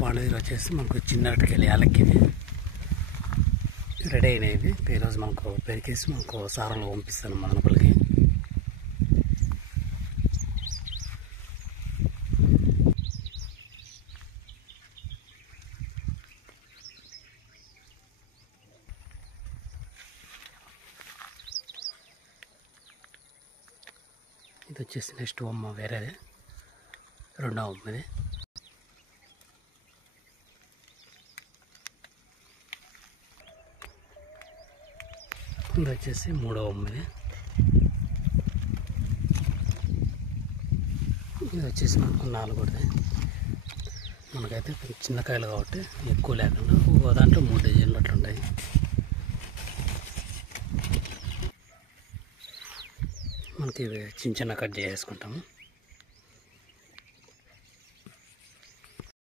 ఫాండీర్ వచ్చేసి మనకు చిన్న అటుకెళ్ళి యాలక్కి ఇవి రెడీ అయినాయి. ఈరోజు మనకు పెరికేసి మనకు సారంలో పంపిస్తాను మదనపల్లికి. ఇది వచ్చేసి నెక్స్ట్ బొమ్మ వేరేది, రెండవ బొమ్మ ఇది. ఇది వచ్చేసి మూడవ బొమ్మ ఇది. ఇది వచ్చేసి మనకు నాలుగోది. మనకైతే చిన్న కాయలు కాబట్టి ఎక్కువ లేకుండా ఒక్కో దాంట్లో 3 డజన్లు అట్లా ఉంటాయి. మనకి ఇవి చిన్న చిన్న కట్ చేసుకుంటాము.